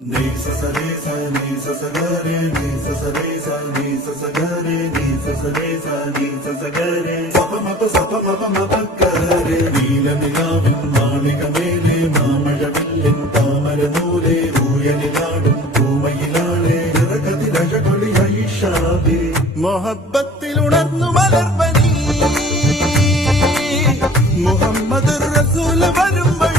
Ni sa sa re sa ni sa sa ga re ni sa sa re sa ni sa sa ga re ni sa sa re sa ni sa sa ga re sa pa ma pa ga re നീലനിലാവിൻ മാളികമേലെ മാമഴവില്ലിൻ താമരനൂലെ ഊയലിലാടും പൂമയിലാളെ ഇറകതിരഴകൊളിയായി Shabi മൊഹബത്തിൽ ഉണർന്നു മലർവനി മുഹമ്മദ് റസൂൽ വരുമ്പോൾ